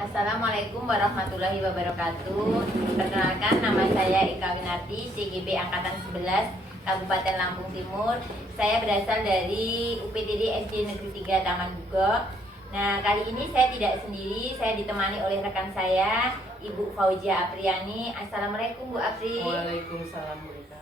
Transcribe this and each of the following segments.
Assalamualaikum warahmatullahi wabarakatuh. Perkenalkan, nama saya Ika Winarti, CGB Angkatan 11, Kabupaten Lampung Timur. Saya berasal dari UPTD SD Negeri 3 Taman Bugo. Nah, kali ini saya tidak sendiri, saya ditemani oleh rekan saya, Ibu Fauzia Apriani. Assalamualaikum Bu Apri. Waalaikumsalam Bu Ika.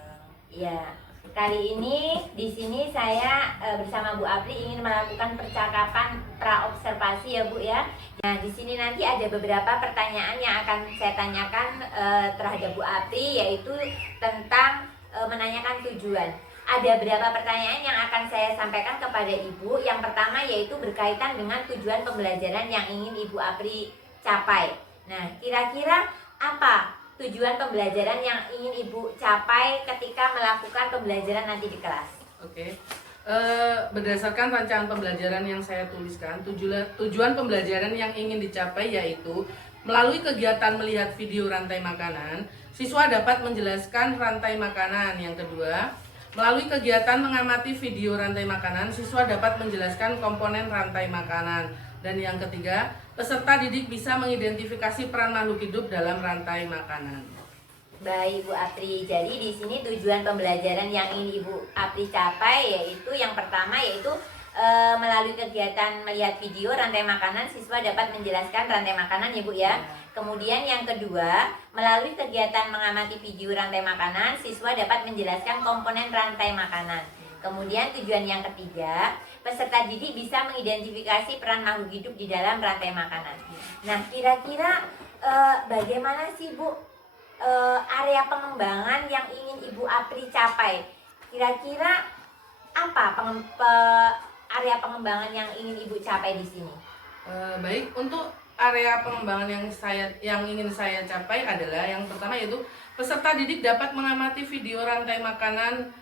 Ya, kali ini di sini saya bersama Bu Apri ingin melakukan percakapan praobservasi ya Bu ya. Nah, di sini nanti ada beberapa pertanyaan yang akan saya tanyakan terhadap Bu Apri, yaitu tentang menanyakan tujuan. Ada beberapa pertanyaan yang akan saya sampaikan kepada Ibu. Yang pertama yaitu berkaitan dengan tujuan pembelajaran yang ingin Ibu Apri capai. Nah, kira-kira apa tujuan pembelajaran yang ingin Ibu capai ketika melakukan pembelajaran nanti di kelas? Oke. Berdasarkan rancangan pembelajaran yang saya tuliskan, tujuan pembelajaran yang ingin dicapai yaitu melalui kegiatan melihat video rantai makanan, siswa dapat menjelaskan rantai makanan. Yang kedua, melalui kegiatan mengamati video rantai makanan, siswa dapat menjelaskan komponen rantai makanan. Dan yang ketiga, peserta didik bisa mengidentifikasi peran makhluk hidup dalam rantai makanan. Baik Bu Apri, jadi di sini tujuan pembelajaran yang ingin Ibu Apri capai yaitu yang pertama yaitu melalui kegiatan melihat video rantai makanan, siswa dapat menjelaskan rantai makanan ya Bu ya. Kemudian yang kedua, melalui kegiatan mengamati video rantai makanan, siswa dapat menjelaskan komponen rantai makanan. Kemudian tujuan yang ketiga, peserta didik bisa mengidentifikasi peran makhluk hidup di dalam rantai makanan. Nah, kira-kira bagaimana sih Bu area pengembangan yang ingin Ibu Apri capai? Kira-kira apa area pengembangan yang ingin Ibu capai di sini? Baik, untuk area pengembangan yang ingin saya capai adalah yang pertama yaitu peserta didik dapat mengamati video rantai makanan.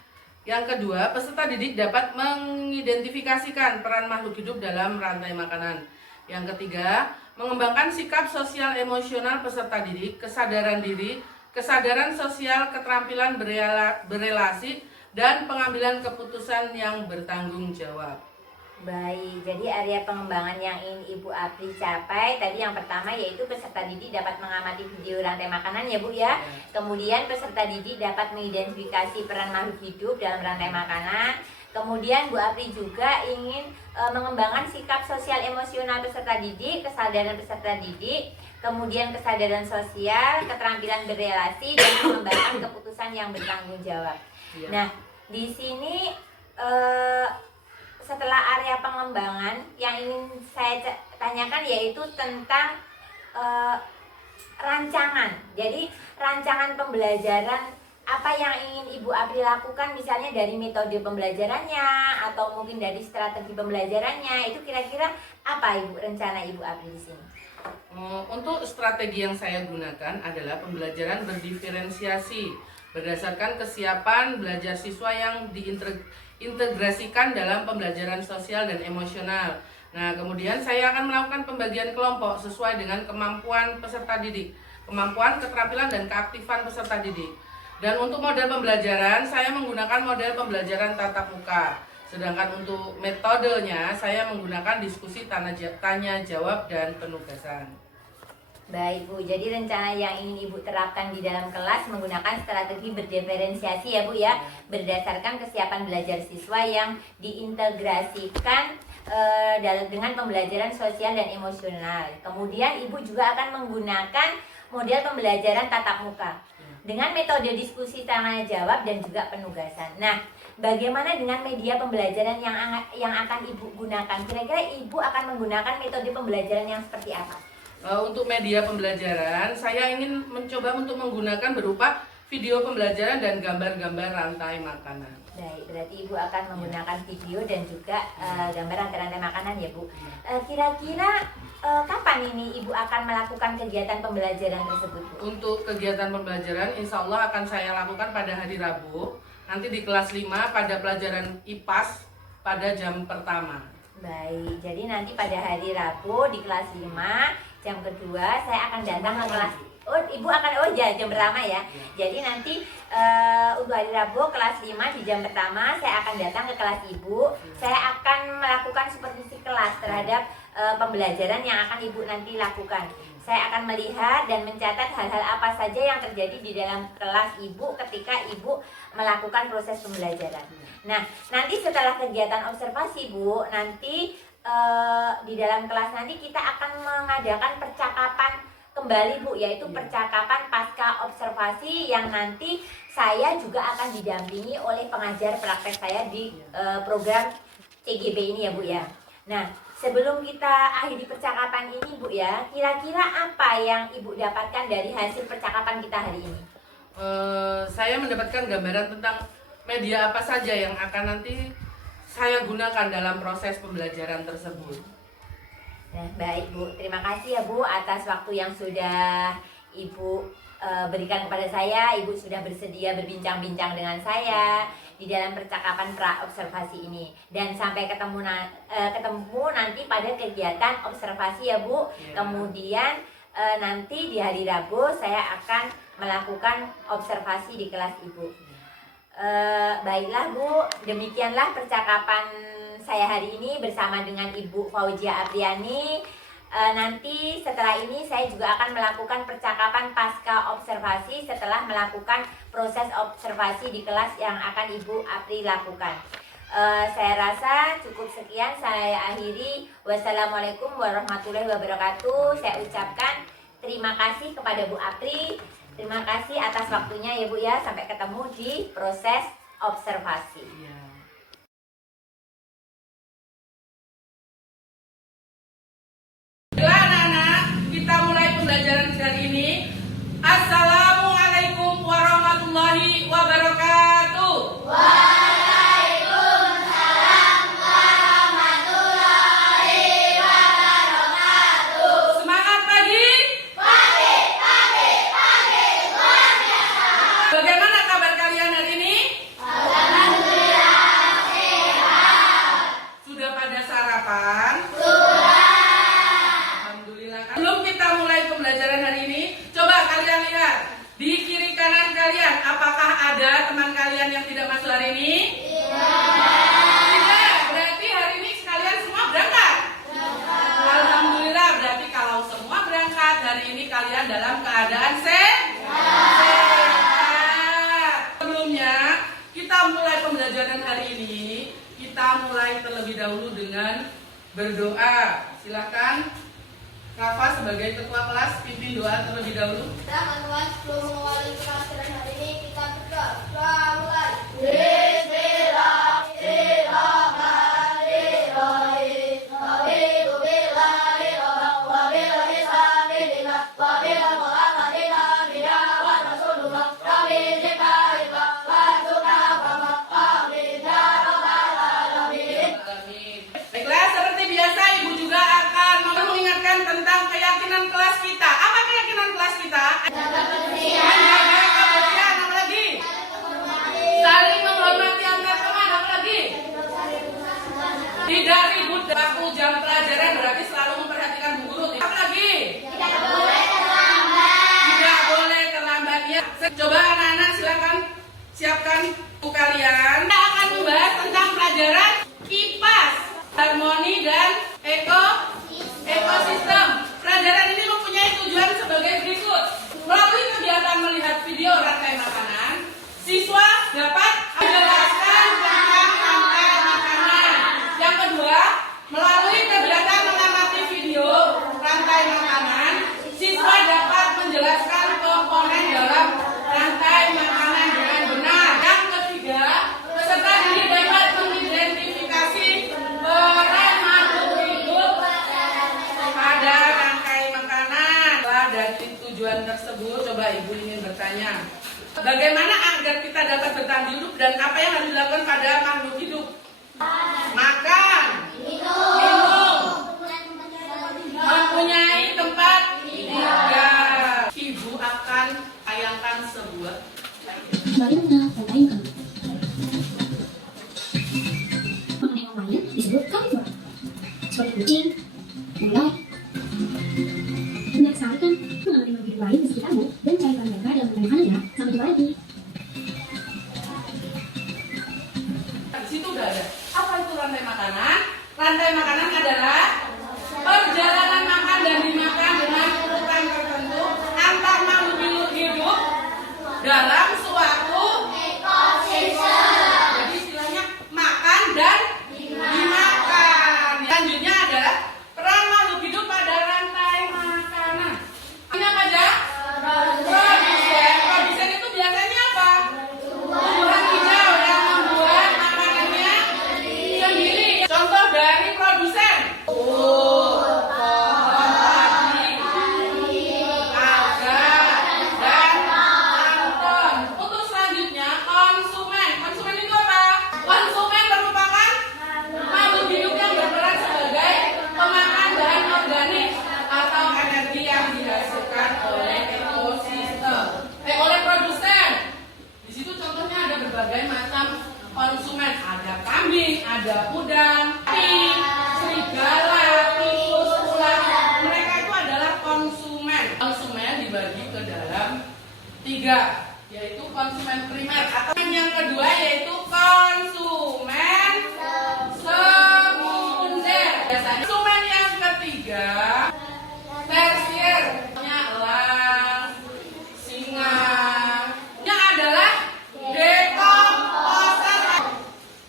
Yang kedua, peserta didik dapat mengidentifikasikan peran makhluk hidup dalam rantai makanan. Yang ketiga, mengembangkan sikap sosial emosional peserta didik, kesadaran diri, kesadaran sosial, keterampilan berelasi, dan pengambilan keputusan yang bertanggung jawab. Baik, jadi area pengembangan yang ingin Ibu Apri capai tadi yang pertama yaitu peserta didik dapat mengamati video rantai makanan ya Bu ya. Kemudian peserta didik dapat mengidentifikasi peran makhluk hidup dalam rantai makanan. Kemudian Bu Apri juga ingin mengembangkan sikap sosial emosional peserta didik, kesadaran peserta didik, kemudian kesadaran sosial, keterampilan berelasi, dan mengembangkan keputusan yang bertanggung jawab. Nah, di sini setelah area pengembangan yang ingin saya tanyakan yaitu tentang rancangan. Jadi rancangan pembelajaran apa yang ingin Ibu Apri lakukan, misalnya dari metode pembelajarannya atau mungkin dari strategi pembelajarannya, itu kira-kira apa rencana Ibu Apri di sini? Untuk strategi yang saya gunakan adalah pembelajaran berdiferensiasi berdasarkan kesiapan belajar siswa yang diintegrasikan dalam pembelajaran sosial dan emosional. Nah, kemudian saya akan melakukan pembagian kelompok sesuai dengan kemampuan peserta didik, kemampuan, keterampilan, dan keaktifan peserta didik. Dan untuk model pembelajaran, saya menggunakan model pembelajaran tatap muka. Sedangkan untuk metodenya, saya menggunakan diskusi tanya jawab dan penugasan. Baik Bu, jadi rencana yang ingin Ibu terapkan di dalam kelas menggunakan strategi berdiferensiasi ya Bu ya, berdasarkan kesiapan belajar siswa yang diintegrasikan dengan pembelajaran sosial dan emosional. Kemudian Ibu juga akan menggunakan model pembelajaran tatap muka dengan metode diskusi tanya jawab dan juga penugasan. Nah, bagaimana dengan media pembelajaran yang akan Ibu gunakan? Kira-kira Ibu akan menggunakan metode pembelajaran yang seperti apa? Untuk media pembelajaran, saya ingin mencoba untuk menggunakan berupa video pembelajaran dan gambar-gambar rantai makanan. Baik, berarti Ibu akan menggunakan video dan juga gambar rantai makanan ya Bu. Kira-kira kapan ini Ibu akan melakukan kegiatan pembelajaran tersebut Bu? Untuk kegiatan pembelajaran, insya Allah akan saya lakukan pada hari Rabu. Nanti di kelas 5 pada pelajaran IPAS pada jam pertama. Baik, jadi nanti pada hari Rabu di kelas 5 jam kedua saya akan datang ke kelas. Oh, Ibu akan jam pertama ya. Jadi nanti untuk hari Rabu kelas 5 di jam pertama saya akan datang ke kelas Ibu. Saya akan melakukan supervisi kelas terhadap pembelajaran yang akan Ibu nanti lakukan. Saya akan melihat dan mencatat hal-hal apa saja yang terjadi di dalam kelas Ibu ketika Ibu melakukan proses pembelajaran. Nah, nanti setelah kegiatan observasi Bu, nanti di dalam kelas nanti kita akan mengadakan percakapan kembali Bu, yaitu percakapan pasca observasi yang nanti saya juga akan didampingi oleh pengajar praktek saya di program CGB ini ya Bu ya. Nah, sebelum kita akhiri percakapan ini Bu ya, kira-kira apa yang Ibu dapatkan dari hasil percakapan kita hari ini? Saya mendapatkan gambaran tentang media apa saja yang akan nanti saya gunakan dalam proses pembelajaran tersebut. Nah, baik Bu, terima kasih ya Bu atas waktu yang sudah Ibu berikan kepada saya. Ibu sudah bersedia berbincang-bincang dengan saya di dalam percakapan pra-observasi ini. Dan sampai ketemu nanti pada kegiatan observasi ya Bu. Kemudian nanti di hari Rabu saya akan melakukan observasi di kelas Ibu. Baiklah Bu, demikianlah percakapan saya hari ini bersama dengan Ibu Fauzia Apriani. Nanti setelah ini saya juga akan melakukan percakapan pasca observasi setelah melakukan proses observasi di kelas yang akan Ibu Apri lakukan. Saya rasa cukup sekian, saya akhiri. Wassalamualaikum warahmatullahi wabarakatuh. Saya ucapkan terima kasih kepada Bu Apri. Terima kasih atas waktunya ya Bu ya. Sampai ketemu di proses observasi. Baiklah anak-anak, kita mulai pembelajaran hari ini. Assalamualaikum warahmatullahi wabarakatuh. Waalaikumsalam warahmatullahi wabarakatuh. Semangat pagi. Pagi, luar biasa. Bagaimana kabar kalian hari ini? Alhamdulillah sehat. Sudah pada sarapan? Sudah. Alhamdulillah. Sebelum kita mulai pembelajaran hari ini, coba kalian lihat di kiri kanan kalian, apakah ada teman kalian yang tidak masuk hari ini? Tidak. Berarti hari ini sekalian semua berangkat? Alhamdulillah. Berarti kalau semua berangkat hari ini kalian dalam keadaan sehat. Sebelumnya kita mulai pembelajaran hari ini, kita mulai terlebih dahulu dengan berdoa. Silakan Rafa sebagai ketua kelas pimpin doa terlebih dahulu. Teman-teman, sebelum mengawali pelajaran hari ini kita berdoa. Doa mulai. Baiklah, seperti biasa Ibu juga akan mengingatkan tentang keyakinan kelas kita. Apa keyakinan kelas kita? Menjaga kebersihan, apa lagi? Saling menghormati antar teman, apa lagi? Tidak ribut waktu jam pelajaran, berarti selalu memperhatikan bu guru. Apa lagi? Tidak boleh terlambat ya. Coba anak-anak silakan siapkan buku kalian. Kita akan membahas tentang pelajaran kipas, harmoni dan ekosistem. Pelajaran ini mempunyai tujuan sebagai berikut. Melalui kegiatan melihat video rantai makanan, siswa dapat menjelaskan tentang rantai makanan. Yang kedua, melalui kegiatan mengamati video rantai makanan, siswa dapat menjelaskan komponen dalam rantai makanan dengan benar. Yang ketiga, peserta didik dapat mengidentifikasi peran makhluk hidup pada rantai makanan. Dari tujuan tersebut, coba Ibu ingin bertanya, bagaimana agar kita dapat bertahan hidup dan apa yang harus dilakukan pada makhluk hidup? Makan, minum, mempunyai tempat tinggal. Ibu akan tayangkan sebuah Bagaimana membayangkan? Makanan hewan lain disebut karnivora, seperti kucing, ular. Anda sekali kan mengamati makhluk hidup lain di sekitarmu dan cari mereka dalam mencari makanannya. Sampai jumpa lagi. di situ udah ada. Apa itu rantai makanan? Rantai makanan adalah dibagi ke dalam 3, yaitu konsumen primer, atau yang kedua yaitu konsumen sekunder. Biasanya konsumen yang ketiga tersier, elang, singa. Yang adalah dekomposer,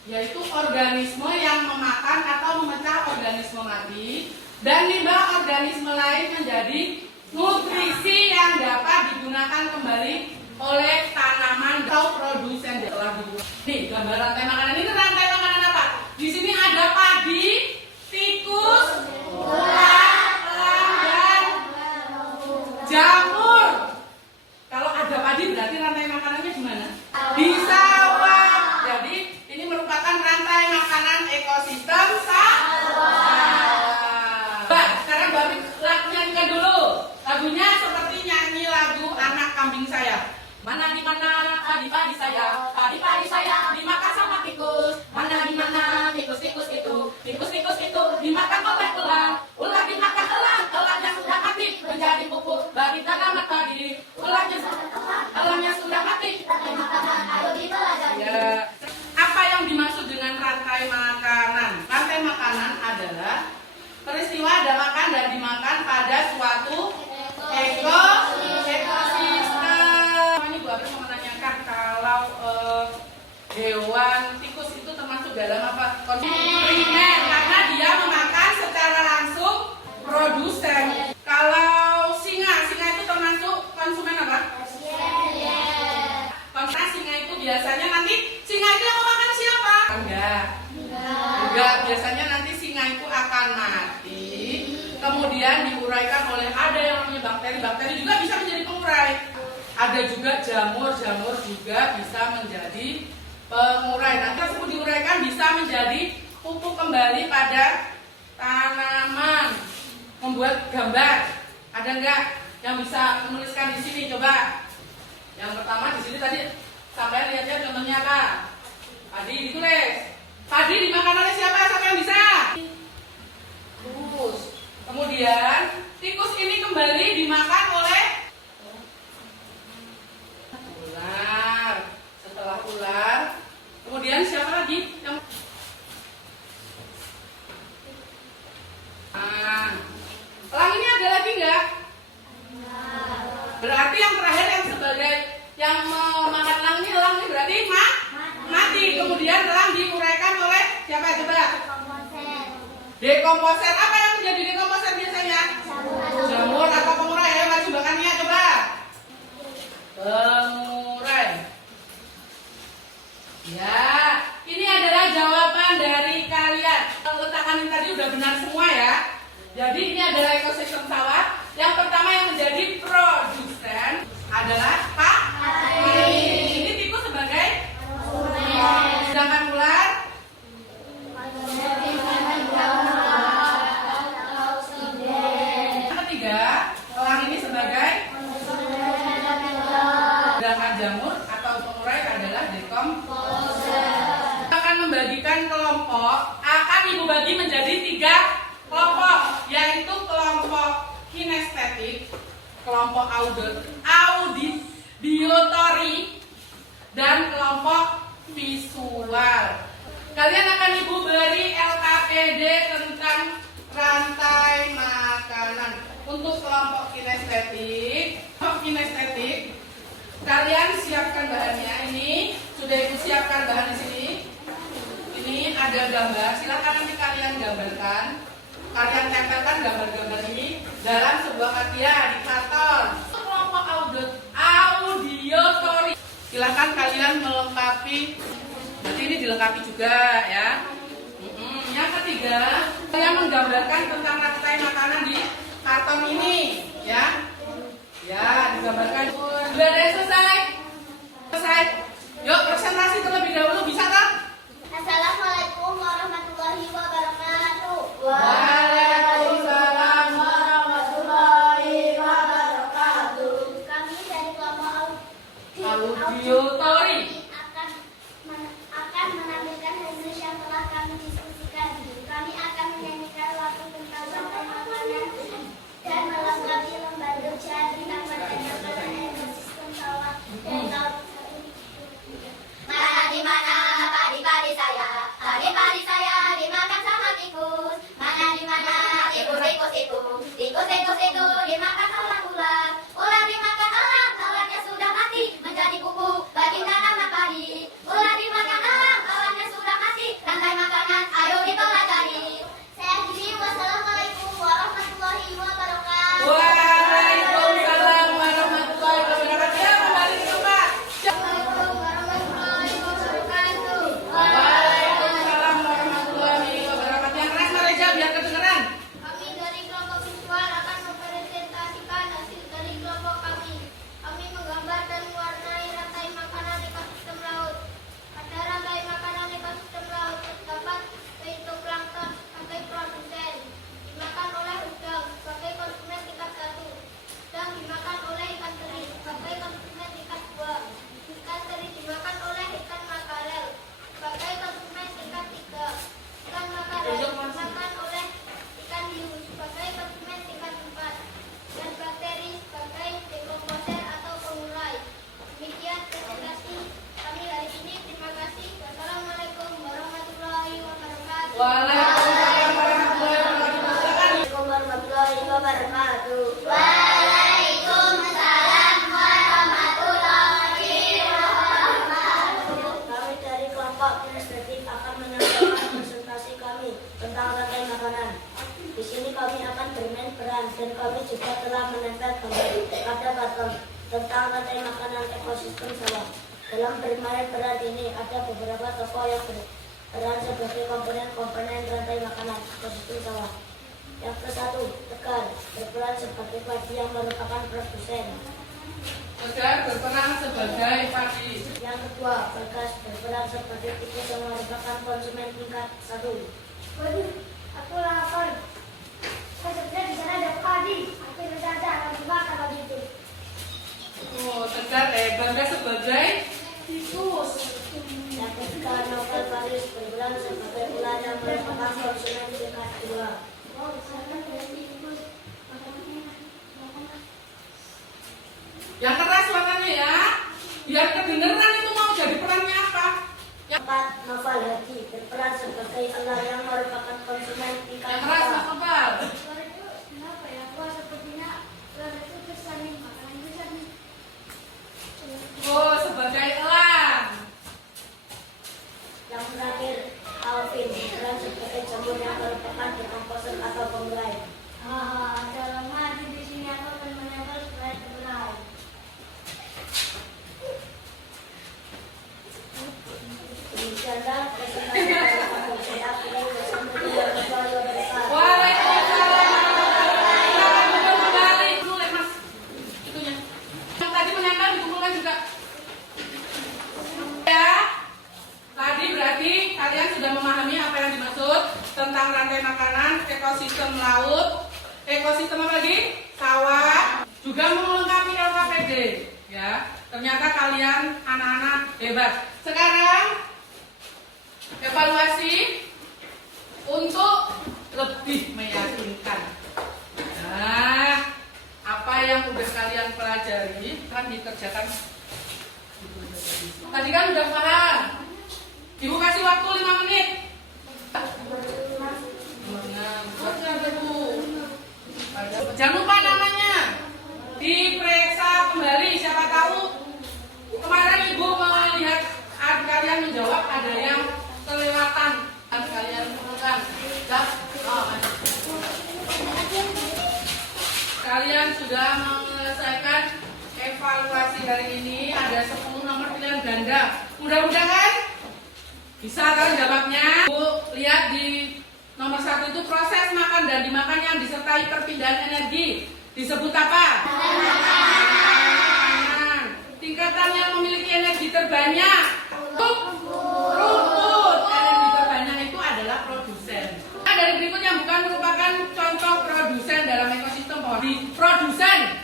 yaitu organisme yang memakan atau memecah organisme mati dan limbah organisme lain menjadi nutrisi yang dapat digunakan kembali oleh tanaman atau produsen. Nih, gambar rantai makanan ini rantai makanan apa? Di sini ada padi, tikus, ulat, elang, dan jamur. Kalau ada padi berarti rantai makanannya di mana? Di sawah. Jadi ini merupakan rantai makanan ekosistem sawah. Sekarang baru nyanyikan dulu. Lagunya seperti nyanyi lagu Anak Kambing Saya. Mana di mana padi-padi saya dimakan sama tikus. Mana di mana tikus-tikus itu dimakan oleh ular. Ular dimakan elangnya sudah mati menjadi pupuk bagi tanaman padi. Elangnya sudah mati. Ya. Apa yang dimaksud dengan rantai makanan? Rantai makanan adalah peristiwa ada makan dan dimakan pada suatu ekosistem. Ini Bu April mau menanyakan kalau hewan tikus itu termasuk dalam apa? Primer, karena dia memakan secara langsung produsen. Kalau singa itu termasuk konsumen apa? Karena singa itu biasanya nanti singa itu yang memakan siapa? Enggak, biasanya nanti singa itu akan mati, kemudian diuraikan oleh ada yang namanya bakteri juga bisa menjadi pengurai. Ada juga jamur juga bisa menjadi pengurai. Nanti tersebut diuraikan bisa menjadi pupuk kembali pada tanaman. Membuat gambar, ada enggak yang bisa menuliskan di sini? Coba. Yang pertama di sini tadi sampai lihat contohnya apa? Padi ditulis. Padi dimakan oleh siapa? Siapa yang bisa? Tikus. Kemudian tikus ini kembali dimakan oleh ular. Setelah ular, kemudian siapa lagi? Elang ini ada lagi enggak? Berarti yang terakhir yang sebagai yang memakan elang ini berarti mati. Kemudian elang diuraikan oleh siapa coba? Dekomposer. Apa yang menjadi dekomposer biasanya? Jamur atau pengurai? Ayo maju bakannya coba. Pengurai. Ya, ini adalah jawaban dari kalian. Letakkan ini tadi udah benar semua ya. Jadi ini adalah ekosistem sawah. Yang pertama yang menjadi produsen adalah ini tikus sebagai sedangkan ular yang ketiga, elang ini sebagai sedangkan jamur atau pengurai adalah dekomposer. Akan membagikan kelompok, akan Ibu bagi menjadi 3 kelompok, yaitu kelompok kinestetik, kelompok auditory, dan kelompok visual. Kalian akan Ibu beri LKPD tentang rantai makanan. Untuk kelompok kinestetik, kalian siapkan bahannya. Ini sudah Ibu siapkan bahan di sini. Ini ada gambar. Silakan nanti kalian gambarkan. Kalian tempelkan gambar-gambar ini dalam sebuah karya di karton. Kelompok auditory. Silakan kalian melengkapi. Nanti ini dilengkapi juga ya. Yang ketiga, kalian menggambarkan tentang rantai makanan di karton ini, ya. Ya, digambarkan. Sudah ada yang selesai? Selesai. Yuk presentasi terlebih dahulu, bisa kan? Assalamualaikum warahmatullahi wabarakatuh. Waalaikumsalam warahmatullahi wabarakatuh. Kami dari kelompok auditory akan menampilkan hasil yang telah kami diskusikan. Kami akan menyanyikan lagu tentang rantai makanan dan melengkapi lembar kerja di Kata-kata tentang rantai makanan ekosistem sawah. Dalam bermain peran ini ada beberapa tokoh yang berperan sebagai komponen-komponen rantai makanan ekosistem sawah. Yang ke satu, Tegar berperan sebagai padi yang merupakan produsen. Tegar berperan sebagai padi. Yang kedua, Berkas berperan sebagai tikus yang merupakan konsumen tingkat 1. Waduh, aku lapar. Sebenarnya di sana ada padi. Aku bercanda akan dimakan padi itu. Oh, Tegar Berkas sebagai Tikus. Yang ketiga, Novel Faris berperan sebagai ular yang merupakan konsumen tingkat 2. Wow, di sana ada tikus. yang keras suaranya ya, biar kedengeran itu mau jadi perannya apa. Yang Keempat, Novel Hadi berperan sebagai ular yang merupakan konsumen tingkat yang keras 2. apa? Ular itu kenapa ya? Wah, sepertinya ular itu besar nih, makanan besar nih. Oh, sebagai elang. Yang terakhir, Alvin berperan sebagai jamur yang merupakan dekomposer atau pengurai. Dalam hati di sini aku akan menempel supaya terurai. Demikianlah presentasi dari kamu. Saya pilih bersama dengan Warahmatullahi Wabarakatuh. Waalaikumsalam. Silakan duduk kembali. Mulai mas, itunya. Yang tadi menempel dikumpulkan juga. Ya, tadi berarti kalian sudah memahami apa yang dimaksud tentang rantai makanan, ekosistem laut, ekosistem apa lagi? Sawah, juga melengkapi LKPD. Ya, ternyata kalian anak-anak hebat. Sekarang evaluasi untuk lebih meyakinkan. Nah, apa yang udah kalian pelajari kan dikerjakan. Tadi kan udah paham. Ibu kasih waktu 5 menit. Jangan lupa namanya. Diperiksa kembali. Siapa tahu kemarin ibu melihat kalian menjawab ada yang kelewatan. Kalian temukan. Kalian sudah menyelesaikan evaluasi hari ini. Ada 10 nomor pilihan ganda. Mudah-mudahan bisa kan jawabnya. Bu, lihat di nomor 1 itu proses makan dan dimakan yang disertai perpindahan energi. Disebut apa? Makanan. Tingkatan yang memiliki energi terbanyak. Rumput. Energi terbanyak itu adalah produsen. Nah, dari berikut yang bukan merupakan contoh produsen dalam ekosistem pohon. Di produsen.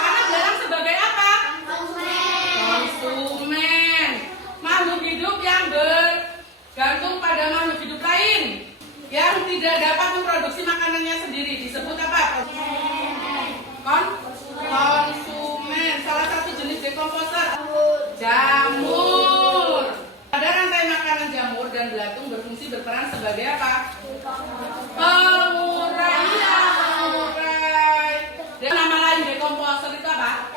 Karena belalang sebagai apa? Konsumen. Makhluk hidup yang bergantung pada makhluk hidup lain yang tidak dapat memproduksi makanannya sendiri disebut apa? Konsumen. Salah satu jenis dekomposer jamur. Pada rantai makanan jamur dan belatung berfungsi berperan sebagai apa? Pengurai. Iya, pengurai. Dan nama lain dekomposer itu apa?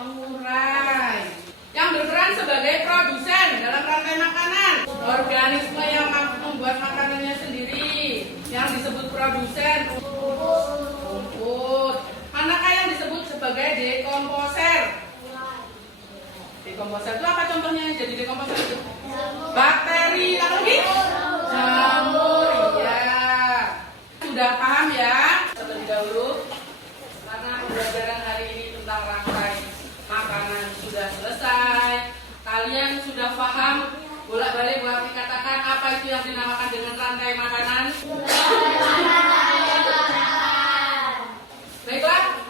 Pengurai. Yang berperan sebagai produsen dalam rantai makanan. Organisme yang mampu membuat makanannya sendiri yang disebut produsen. Rumput. Manakah yang disebut sebagai dekomposer? Dekomposer itu apa contohnya yang jadi dekomposer itu? Bakteri. Apa lagi? Jamur. Iya. Sudah paham ya? Terlebih dahulu karena pembelajaran hari ini tentang rantai makanan sudah selesai. Kalian sudah paham bolak-balik bolak dikatakan apa itu yang dinamakan dengan rantai makanan? Baiklah,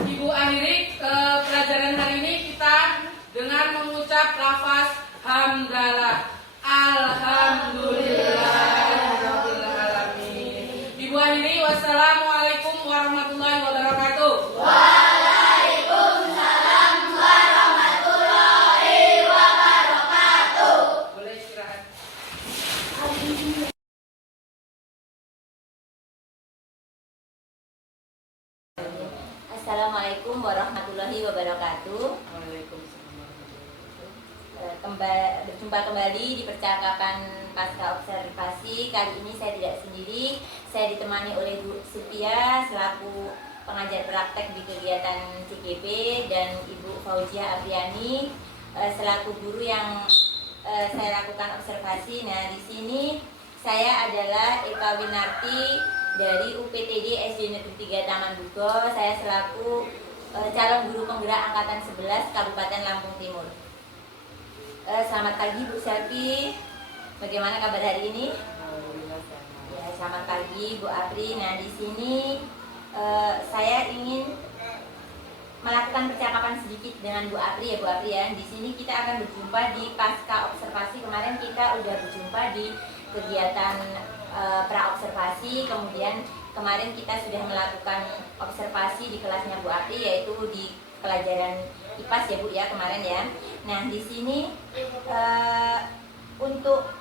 Ibu akhiri pelajaran hari ini kita dengan mengucap lafaz hamdalah. Alhamdulillahirabbil alamin. Ibu akhiri, wassalamualaikum warahmatullahi wabarakatuh. Waalaikumsalam warahmatullahi wabarakatuh. Boleh istirahat. Assalamualaikum warahmatullahi wabarakatuh. Waalaikumsalam warahmatullahi wabarakatuh. Berjumpa kembali di percakapan pasca observasi. Kali ini saya tidak sendiri, saya ditemani oleh Bu Silvia selaku pengajar praktek di kegiatan CGP dan Ibu Fauzia Apriani selaku guru yang saya lakukan observasi. Nah, di sini saya adalah Eka Winarti dari UPTD SD Negeri 3 Taman Bugo. Saya selaku calon guru penggerak angkatan 11 Kabupaten Lampung Timur. Selamat pagi Bu Selvi, bagaimana kabar hari ini? Ya, selamat pagi Bu Apri. Nah, di sini saya ingin melakukan percakapan sedikit dengan Bu Apri ya Bu Apri ya. Di sini kita akan berjumpa di pasca observasi. Kemarin kita udah berjumpa di kegiatan pra observasi, kemudian kemarin kita sudah melakukan observasi di kelasnya Bu Apri, yaitu di pelajaran IPAS ya Bu ya kemarin ya. Nah, di sini untuk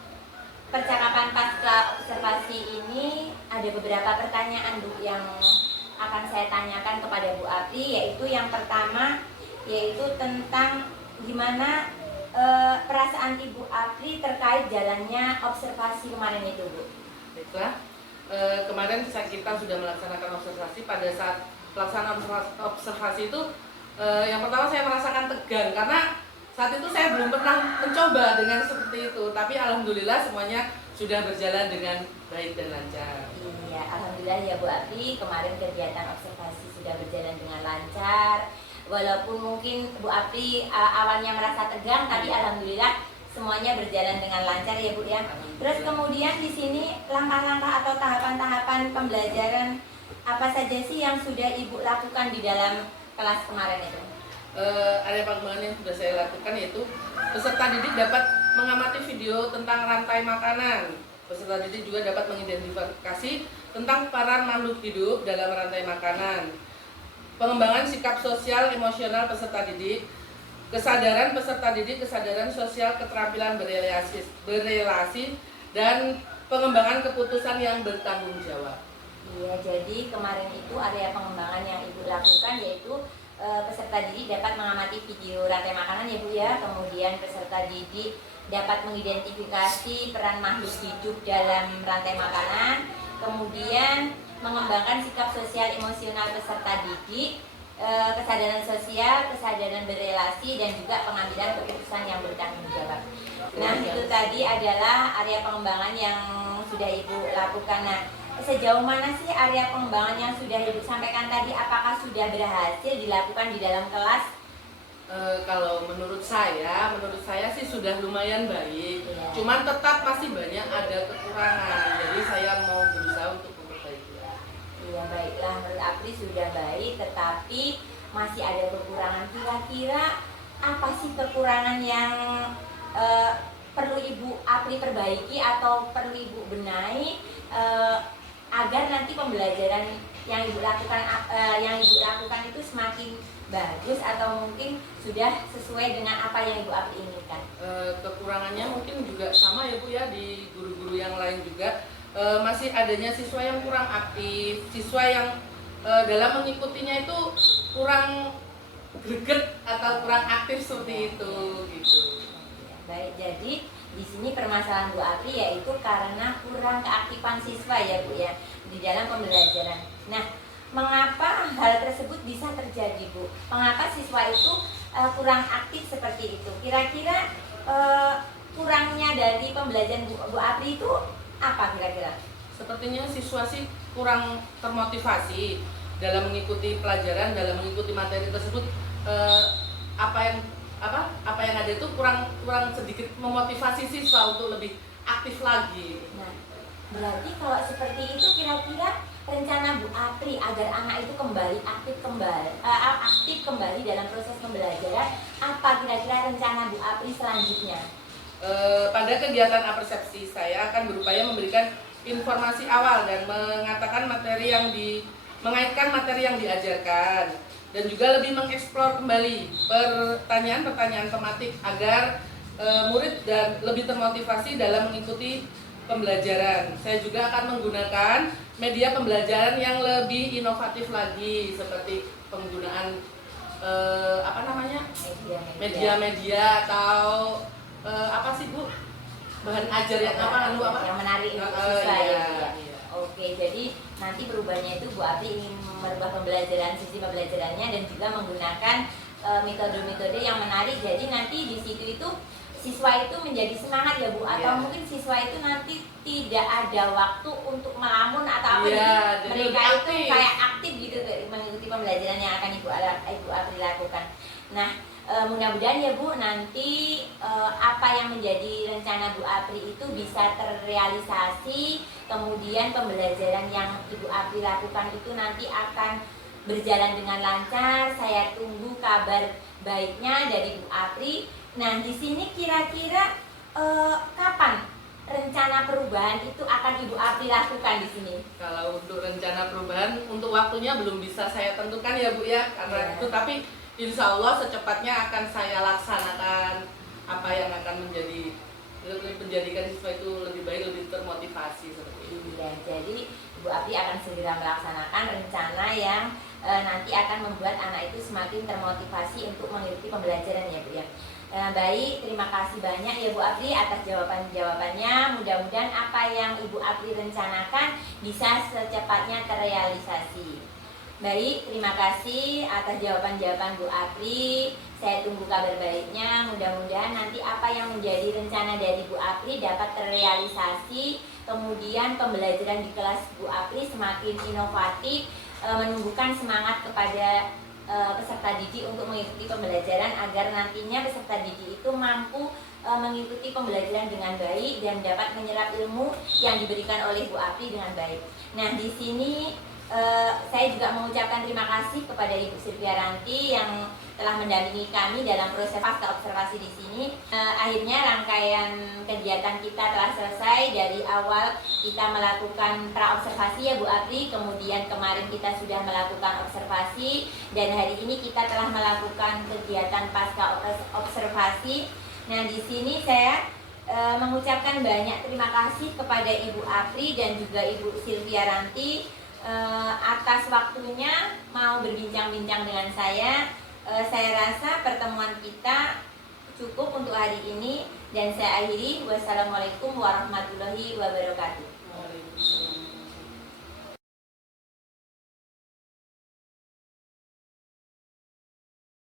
percakapan pasca observasi ini ada beberapa pertanyaan Bu yang akan saya tanyakan kepada Bu Apri, yaitu yang pertama yaitu tentang gimana perasaan Ibu Apri terkait jalannya observasi kemarin itu Bu. Baiklah, kemarin kita sudah melaksanakan observasi. Pada saat pelaksanaan observasi itu yang pertama saya merasakan tegang karena saat itu saya belum pernah mencoba dengan seperti itu, tapi alhamdulillah semuanya sudah berjalan dengan baik dan lancar. Iya, alhamdulillah ya Bu Apri, kemarin kegiatan observasi sudah berjalan dengan lancar. Walaupun mungkin Bu Apri awalnya merasa tegang, tapi alhamdulillah semuanya berjalan dengan lancar ya Bu ya. Terus kemudian di sini langkah-langkah atau tahapan-tahapan pembelajaran apa saja sih yang sudah Ibu lakukan di dalam kelas kemarin itu? Area pengembangan yang sudah saya lakukan yaitu peserta didik dapat mengamati video tentang rantai makanan. Peserta didik juga dapat mengidentifikasi tentang peran makhluk hidup dalam rantai makanan. Pengembangan sikap sosial emosional peserta didik, kesadaran peserta didik, kesadaran sosial, keterampilan berelasi dan pengembangan keputusan yang bertanggung jawab. Iya, jadi kemarin itu area pengembangan yang Ibu lakukan yaitu peserta didik dapat mengamati video rantai makanan ya Bu ya. Kemudian peserta didik dapat mengidentifikasi peran makhluk hidup dalam rantai makanan. Kemudian mengembangkan sikap sosial emosional peserta didik, kesadaran sosial, kesadaran berelasi, dan juga pengambilan keputusan yang bertanggung jawab. Nah, itu tadi adalah area pengembangan yang sudah Ibu lakukan. Nah, sejauh mana sih area pengembangan yang sudah Ibu sampaikan tadi? Apakah sudah berhasil dilakukan di dalam kelas? Kalau menurut saya sih sudah lumayan baik. Iya. Cuman tetap masih banyak ada kekurangan. Jadi saya mau berusaha untuk memperbaiki. Iya, baiklah, menurut Apri sudah baik, tetapi masih ada kekurangan. Kira-kira apa sih kekurangan yang perlu Ibu Apri perbaiki atau perlu Ibu benahi agar nanti pembelajaran yang Ibu lakukan itu semakin bagus atau mungkin sudah sesuai dengan apa yang Ibu Apri inginkan? Kekurangannya mungkin juga sama ya Bu ya, di guru-guru yang lain juga masih adanya siswa yang kurang aktif, siswa yang dalam mengikutinya itu kurang greget atau kurang aktif seperti itu gitu. Baik, jadi di sini permasalahan Bu Apri yaitu karena kurang keaktifan siswa ya Bu ya di dalam pembelajaran. Nah, mengapa hal tersebut bisa terjadi Bu? Mengapa siswa itu kurang aktif seperti itu? Kira-kira kurangnya dari pembelajaran Bu Apri itu apa kira-kira? Sepertinya siswa sih kurang termotivasi dalam mengikuti pelajaran, dalam mengikuti materi tersebut. Apa yang ada itu kurang sedikit memotivasi siswa untuk lebih aktif lagi. Nah, berarti kalau seperti itu kira-kira rencana Bu Apri agar anak itu aktif kembali dalam proses pembelajaran, apa kira-kira rencana Bu Apri selanjutnya? Pada kegiatan apersepsi saya akan berupaya memberikan informasi awal dan mengaitkan materi yang diajarkan, dan juga lebih mengeksplor kembali pertanyaan-pertanyaan tematik agar murid dan lebih termotivasi dalam mengikuti pembelajaran. Saya juga akan menggunakan media pembelajaran yang lebih inovatif lagi, seperti penggunaan apa namanya, media media-media atau apa sih Bu, bahan ajar yang apa yang menarik untuk siswa iya, ya, Bu, ya. iya. Oke, jadi nanti perubahannya itu Bu Apri ingin merubah pembelajaran, sisi pembelajarannya, dan juga menggunakan metode-metode yang menarik. Jadi nanti di situ itu siswa itu menjadi semangat ya Bu, atau Iya. mungkin siswa itu nanti tidak ada waktu untuk melamun atau apa, Iya, jadi jadi mereka lebih itu aktif. kayak aktif gitu mengikuti pembelajaran yang akan Ibu Apri lakukan. Nah, mudah-mudahan ya Bu, nanti apa yang menjadi rencana Bu Apri itu bisa terrealisasi, kemudian pembelajaran yang Ibu Apri lakukan itu nanti akan berjalan dengan lancar. Saya tunggu kabar baiknya dari Bu Apri. Nah, di sini kira-kira kapan rencana perubahan itu akan Ibu Apri lakukan di sini? Kalau untuk rencana perubahan, untuk waktunya belum bisa saya tentukan ya Bu ya, karena Iya. itu, tapi insya Allah secepatnya akan saya laksanakan apa yang akan menjadikan siswa itu lebih baik, lebih termotivasi seperti itu. Iya, jadi Ibu Apri akan segera melaksanakan rencana yang nanti akan membuat anak itu semakin termotivasi untuk mengikuti pembelajaran ya Bu ya. Baik, terima kasih banyak ya Bu Apri atas jawaban-jawabannya. Mudah-mudahan apa yang Ibu Apri rencanakan bisa secepatnya terrealisasi. Baik, terima kasih atas jawaban-jawaban Bu Apri. Saya tunggu kabar baiknya. Mudah-mudahan nanti apa yang menjadi rencana dari Bu Apri dapat terrealisasi. Kemudian pembelajaran di kelas Bu Apri semakin inovatif, menumbuhkan semangat kepada peserta didik untuk mengikuti pembelajaran, agar nantinya peserta didik itu mampu mengikuti pembelajaran dengan baik dan dapat menyerap ilmu yang diberikan oleh Bu Apri dengan baik. Nah, di sini saya juga mengucapkan terima kasih kepada Ibu Silviaranti yang telah mendampingi kami dalam proses pasca observasi di sini. Akhirnya rangkaian kegiatan kita telah selesai. Dari awal kita melakukan pra-observasi ya Bu Apri, kemudian kemarin kita sudah melakukan observasi, dan hari ini kita telah melakukan kegiatan pasca observasi. Nah, di sini saya mengucapkan banyak terima kasih kepada Ibu Apri dan juga Ibu Silviaranti atas waktunya mau berbincang-bincang dengan saya. Saya rasa pertemuan kita cukup untuk hari ini, dan saya akhiri. Wassalamualaikum warahmatullahi wabarakatuh. Waalaikumsalam.